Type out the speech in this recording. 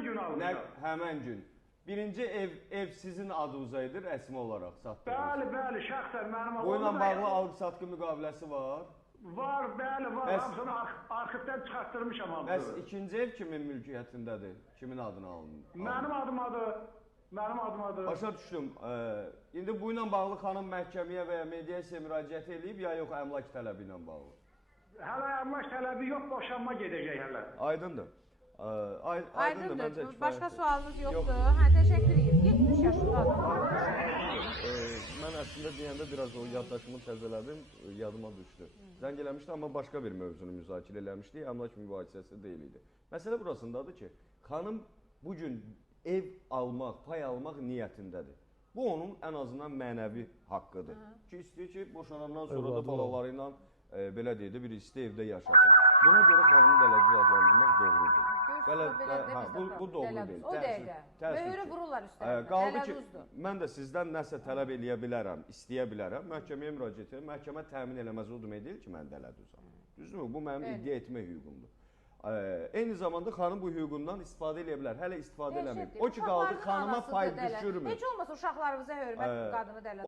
həmən gün almışam. Həmən gün. Birinci ev sizin adınıza idi, rəsmi olaraq satdınız. Bəli, şəxsən mənim adımda. Bununla bağlı alqı-satqı müqaviləsi var. Var, bəli, var. Hamısını arxivdən çıxartdırmışam hamısını. Bəs ikinci ev kimin mülkiyyətindədir? Kimin adına alınır? Mənim adımadır. Başa düşdüm. İndi bu ilə bağlı xanım məhkəməyə və ya mediasiyaya müraciət edib, ya yox əmlak tələbi ilə bağlı? Hələ əmlak tələbi yox, boşanma gedəcək hələ. Aydındır. Aydındır. Başqa sualınız yoxdur. Hə, təşəkkür edirəm. 70 yaşındadır. Mən əslində deyəndə biraz o yaddaşımı təzələdim, yadıma düşdü. Zəng eləmişdi, amma başqa bir mövzunu müzakirə eləmişdik, əmlak mübahisəsi deyil idi. Məsələ burasındadır ki, xanım bugün ev almaq, pay almaq niyyətindədir. Bu onun ən azından mənəvi haqqıdır. Ki, istəyir ki, boşanandan sonra da balaları ilə belə deyək də bir isti evdə yaşasın. Buna görə xanımı dələdüz adlandırmaq doğrudur. Bu doğru deyil. O dəqiqə. Möhürü vururlar üstəlik. Qaldı ki, mən də sizdən nəsə tələb eləyə bilərəm, istəyə bilərəm. Məhkəməyə müraciət edirəm. Məhkəmə təmin eləməz o demək deyil ki, mən dələdüzəm. Düzdürmü? Bu mənim iddia etmə hüququmdur. Eyni zamanda xanım bu hüququndan istifadə eləyə bilər. Hələ istifadə eləməyib. O ki, qaldı xanıma pay düşürmür. Heç olmasa uşaqlarımıza hörmət qadını dələdüz.